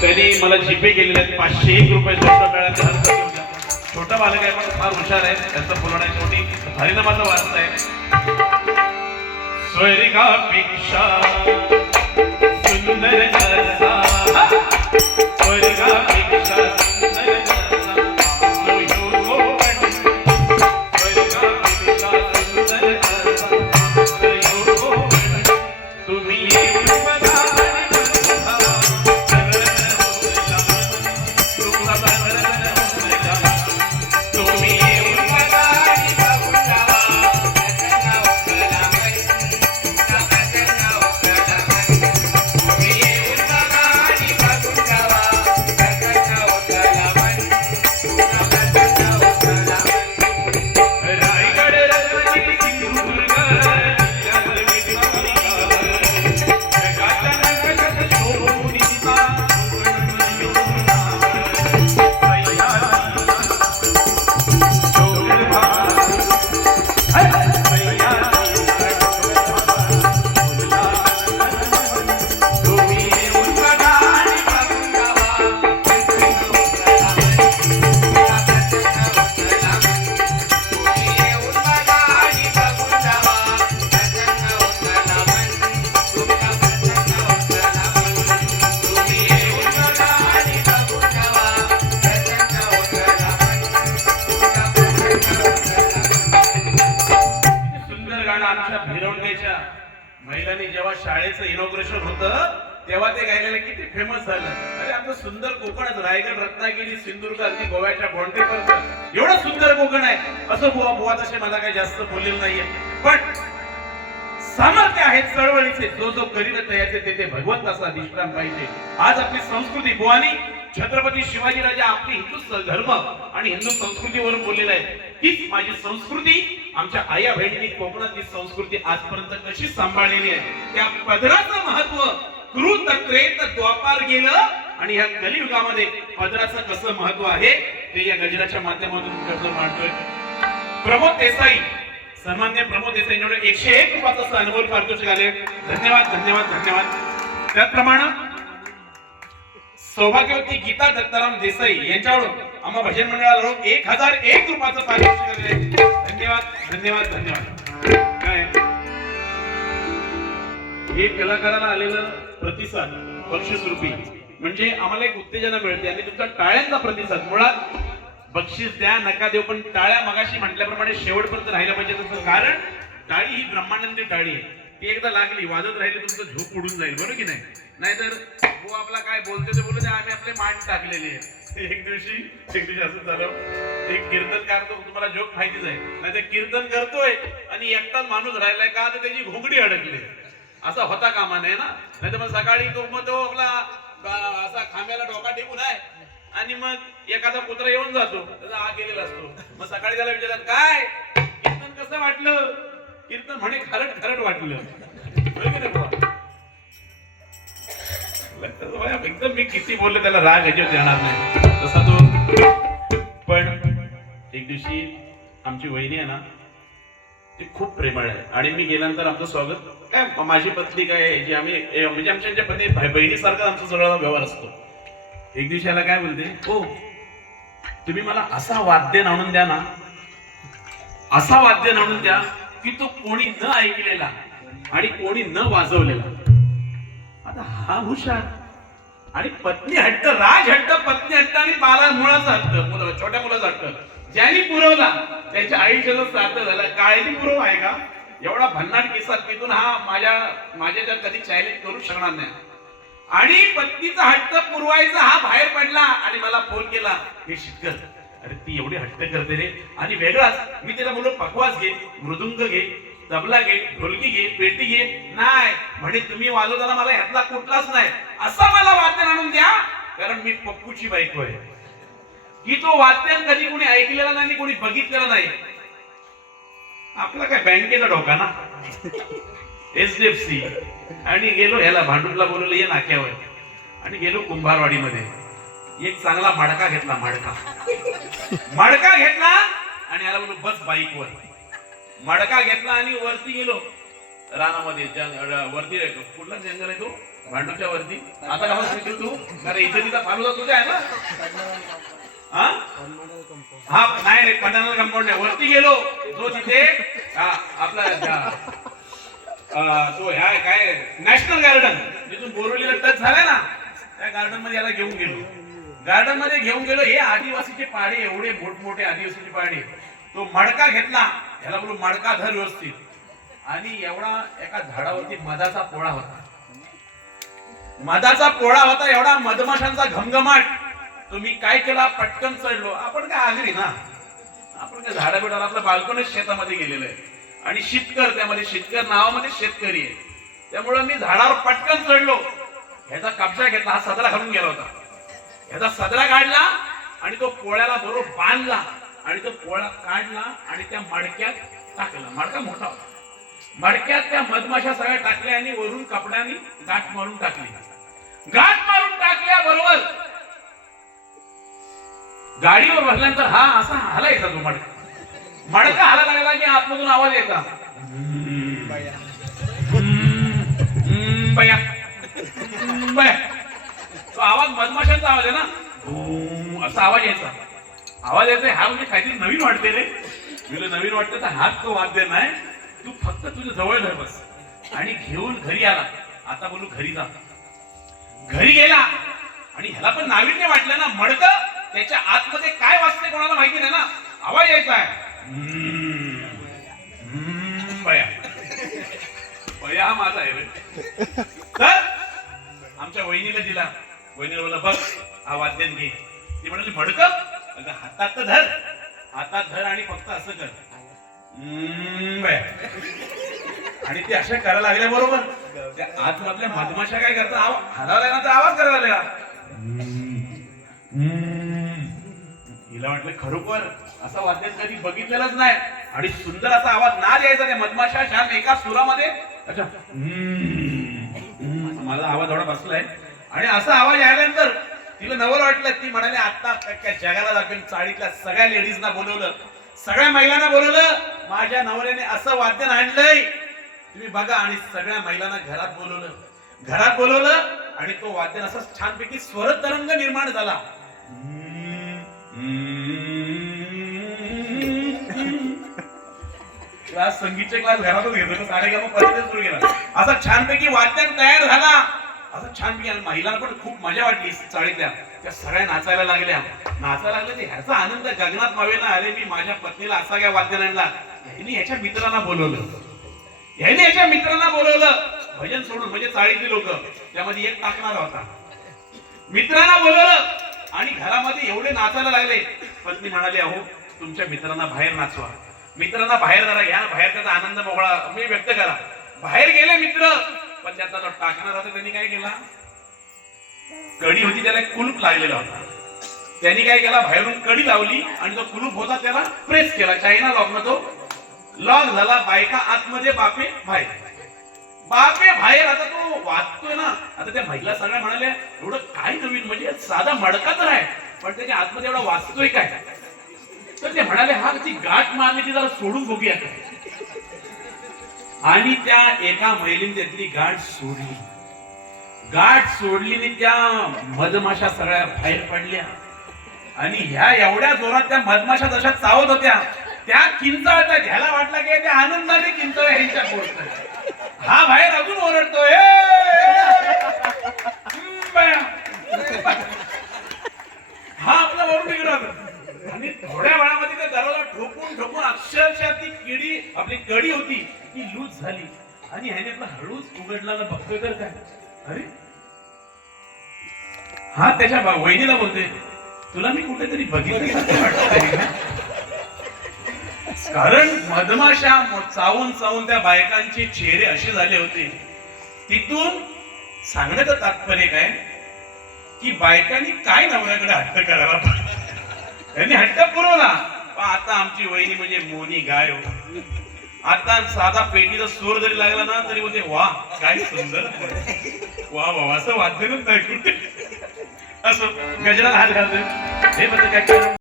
त्यांनी मला जीपे केलेले आहेत पाचशे एक रुपये छोटा बालक आहे पण फार हुशार आहे. त्याचं बोलणं आहे शेवटी हरिनामाचं वाचत आहे. स्वर्गापेक्षा सुंदर कसा स्वर्गापेक्षा सुंदर शाळेचं इनॉग्रेशन होतं तेव्हा ते गायलेलं किती फेमस झालं. अरे आमचं सुंदर कोकणात रायगड रत्नागिरी सिंधुदुर्ग अगदी गोव्याच्या बॉन्ड्रीपर्यंत एवढं सुंदर कोकण आहे. असं बुवा बुवा तसे मला काही जास्त बोललेलं नाहीये. पण सामर्थ्य आहे चळवळीचे. जो जो करीत त्याचे तेथे भगवंत असा अधिष्ठान पाहिजे. आज आपली संस्कृती बुवानी छत्रपती शिवाजीराजा आपली हिंदू धर्म आणि हिंदू संस्कृतीवरून बोललेला आहे. तीच माझी संस्कृती आमच्या आया बहिणी कोकणातली संस्कृती आजपर्यंत कशी सांभाळलेली आहे त्या पदराचं महत्त्व कृत त्रेत द्वापार गेलं आणि ह्या कलियुगामध्ये पदराचं कसं महत्त्व आहे ते या गजराच्या माध्यमातून कसं मांडतोय. प्रमोद देसाई सन्मान्य प्रमोद देसाई एवढे एकशे एक रुपयाचा असं अनुभव पारितोषिक आले. धन्यवाद धन्यवाद धन्यवाद. त्याचप्रमाणे सौभाग्यवती गीता दत्ताराम देसाई यांच्याकडून आम्हा भजन मंडळाला एक हजार एक रुपयाचं पारितोषिक धन्यवाद धन्यवाद धन्यवाद. काय? हे कलाकाराला आलेलं प्रतिसाद बक्षीस रूपी म्हणजे आम्हाला एक उत्तेजना मिळते आणि तुमचा टाळ्यांचा प्रतिसाद. मुळात बक्षीस द्या नका देऊ पण टाळ्या मगाशी म्हटल्याप्रमाणे शेवटपर्यंत राहिलं पाहिजे तसं कारण टाळी ही ब्रह्मानंदी टाळी आहे. ती एकदा लागली वाजत राहिली तुमचं झोप उडून जाईल बरोबर की नाही? नाहीतर वो आपला काय बोलते ते बोलते आम्ही आपले मान टाकलेले आहे एक दिवशी एक दिवशी असं झालं. एक कीर्तनकार तो तुम्हाला झोप माहितीच आहे. नाहीतर कीर्तन करतोय आणि एकटाच माणूस राहिलाय का तर त्याची घोंगडी अडकली. असा होता कामा नाही ना? नाही तर मग सकाळी तो मग तो आपला असा खांब्याला डोका टेकून आहे आणि मग एखादा कुत्रा येऊन जातो. त्याचा हा गेलेला असतो. मग सकाळी त्याला विचारतात काय? कीर्तन कसं वाटलं? कीर्तन म्हणे खरट खरट वाटलं. एकदम मी किती बोललो त्याला राग अजिबात येणार नाही. तसा तो पण एक दिवशी आमची वहिनी आहे ना ती खूप प्रेमळ आहे. आणि मी गेल्यानंतर आमचं स्वागत काय माझी पत्नी काय आहे, जी आम्ही म्हणजे आमच्या पत्नी बहिणीसारखा आमचा सगळा व्यवहार असतो. एक दिवशी याला काय बोलते? हो तुम्ही मला असा वाद्य आणून द्या ना असा वाद्य आणून द्या की तो कोणी न ऐकलेला आणि कोणी न वाजवलेला. आता हा हुशार आणि पत्नी हट्ट राज हट्ट पत्नी हट्ट आणि बाला मुळाचा हट्ट मुला छोट्या मुलाचा हट्ट. ज्यांनी पुरवला त्याच्या आयुष्याचा सार्थ झाला. काळजी पुरव आहे का? एवढा भन्नाट किस्सा तिथून हा माझ्या माझ्या कधी चॅलेंज करू शकणार नाही. आणि पत्नीचा हट्ट पुरवायचा हा बाहेर पडला आणि मला फोन केला हे शिकत अरे ती एवढी हट्ट करते रे. आणि वेगळाच मी तिला बोललो पकवास घे मृदुंग घे तबला घे ढोलकी घे पेटी घे. नाही. म्हणे तुम्ही वाजवताना मला ह्यातला कुठलाच नाही. असा मला वाद्य आणून द्या. कारण मी पप्पूची बायको आहे. की तो वाद्य कधी कोणी ऐकलेला नाही आणि कोणी बघितलेला नाही. आपला काय बँकेचा डोका ना? H D F C. आणि गेलो ह्याला भांडूपला बोलवलं ये नाक्यावर. आणि गेलो कुंभारवाडीमध्ये. एक चांगला मडका घेतला मडका. मडका घेतला आणि याला बोललो बस बाईकवर. मडका घेतला आणि वरती गेलो. रानामध्ये वरती कुठला जंगल आहे तो? भांडूच्या वरती. आता का म्हणतो तू? अरे इथे तिथं फालुदा तुझा आहे ना? हा? हा नाही रे पन्नास कंपाऊंड आहे. वरती गेलो. जो तिथे हा, आपला तो ह्या काय? नॅशनल गार्डन जिथून बोरवलीला टच झालाय ना त्या गार्डनमध्ये याला घेऊन गेलो. गार्डनमध्ये घेऊन गेलो हे आदिवासीचे पाडे एवढे मोठमोठे आदिवासीचे पाडे. तो मडका घेतला ह्याला बोलू मडका धर व्यवस्थित. आणि एवढा एका झाडावरती मधाचा पोळा होता. मधाचा पोळा होता एवढा मधमाशांचा घमघमाट. तुम्ही काय केला? पटकन चढलो. आपण काय आगरी ना? आपण काय झाडा बिडाला आपलं बालपणच शेतामध्ये गेलेलं आहे. आणि शेतकर त्यामध्ये शेतकर नावामध्ये शेतकरी आहे. त्यामुळे मी झाडावर पटकन चढलो. ह्याचा कब्जा घेतला हा सदरा घालून गेला होता. ह्याचा सदरा काढला आणि तो पोळ्याला बरोबर बांधला आणि तो पोळा काढला आणि त्या मडक्यात टाकला. मडका मोठा होता. मडक्यात त्या मधमाशा सगळ्या टाकल्या आणि वरून कपड्याने गाठ मारून टाकली. गाठ मारून टाकल्या बरोबर गाडीवर बसल्यानंतर हा असा हलायचा तो मडका. मडका हाला लागला की आतमधून आवाज यायचा बया. बया. तो आवाज मधमाशांचा आवाज आहे ना? असा आवाज यायचा. आवाज यायचा हा म्हणजे काहीतरी नवीन वाटते रे. तुला नवीन वाटतं तर हाच तो वाद्य नाही. तू फक्त तुझ्या जवळ धर बस. आणि घेऊन घरी आला आता बोलू घरी जा घरी गेला. आणि ह्याला पण नाविन्य वाटलं ना मडक. त्याच्या आतमध्ये काय वाचते कोणाला माहिती नाही ना. आवाज यायचा आहे. हम्म, हम्म, बया बया हा माझा आहे रे. तर आमच्या वहिनीला दिला. वहिनीला बोलला बघ हा वाद्य घे. ती म्हणाली भडक? अगं हातात तर धर. हातात धर आणि फक्त असं कर. आणि ते अशा करायला लागल्या बरोबर. त्या आतमधल्या मधमाशा काय करतात? आव- ना तर आवाज करायला लागला. हिला म्हटलं खरोखर असा वाद्य कधी बघितलेलाच नाही. आणि सुंदर असा आवाज ना द्यायचा त्या मधमाशा छान एका सुरामध्ये. अच्छा हम्म, माझा आवाज एवढा बसलाय. आणि असा आवाज आल्यानंतर तिला नवल वाटलं ती म्हणाली आता अख्ख्या जगाला दाखवेल चाळीतल्या सगळ्या लेडीजना बोलवलं. सगळ्या महिलांना बोलवलं. माझ्या नवऱ्याने असं वाद्य आणलंय. तुम्ही बघा आणि सगळ्या महिलांना घरात बोलवलं. घरात बोलवलं आणि तो वाद्य असा छानपैकी स्वर तरंग निर्माण झाला. क्लास संगीतचे क्लास घरातच घेतो साडेगामा परत सुरू केला. असा छानपैकी वाद्य तयार झाला. असं छानपैकी आणि महिलांना पण खूप मजा वाटली चाळीतल्या. त्या सगळ्या नाचायला लागल्या. नाचायला लागल्या ते ह्याचा आनंद गगनात मावेला अरे मी माझ्या पत्नीला असा काय वाद्य आणला ह्यानी ह्याच्या मित्रांना बोलवलं. ह्याने याच्या मित्रांना बोलवलं. भजन सोडून म्हणजे चाळीतली लोक त्यामध्ये एक टाकणार होता. मित्रांना बोलवलं आणि घरामध्ये एवढे नाचायला लागले. पत्नी म्हणाली अहो तुमच्या मित्रांना बाहेर नाचवा. मित्रांना बाहेर जरा घ्या. बाहेर त्याचा आनंद मोकळा मी व्यक्त करा. बाहेर गेले मित्र. पण त्याचा जो टाकणार होता त्यांनी काय केला? कडी होती त्याला एक कुलूप लागलेला होता. त्यांनी काय केला? बाहेरून कडी लावली आणि जो कुलूप होता त्याला प्रेस केला. चायना लॉक तो लॉक झाला. बायका आतमध्ये बापे बाहेर. बापे बाहेर. आता तो वाचतोय ना. आता त्या महिला सगळ्या म्हणाल्या एवढं काय नवीन? म्हणजे साधा मडका तर आहे. पण त्याच्या आतमध्ये एवढा वाचतोय काय? तर ते म्हणाले हा ती गाठ मारली ती जरा सोडून बघूया. आणि त्या एका महिलेने त्यातली गाठ सोडली. गाठ सोडली त्या मधमाशा सगळ्या बाहेर पडल्या. आणि ह्या एवढ्या जोरात त्या मधमाशा जशा चावत होत्या त्या किंचाळता घ्यायला वाटला की त्या आनंदाने किंचाळ ह्यांच्या पोटत. हळूच उघडला बघतोय तर काय अरे? हा त्याच्या वहिनीला बोलते तुला मी कुठेतरी बघितलं कारण मधमाशा चावून चावून त्या बायकांचे चेहरे असे झाले होते. तिथून सांगण्याचं तात्पर्य काय? की बायकांनी काय नवऱ्याकडे हट्ट करायला पाहिजे? त्यांनी हट्ट पुरवला. पण आता आमची वहिनी म्हणजे मोनी गाय. हो आता साधा पेटीचा सूर जरी लागला ना तरी बोलते वा काय सुंदर वा वा असं वाद्य असं गजराला हात घालतोय हे म्हणजे काय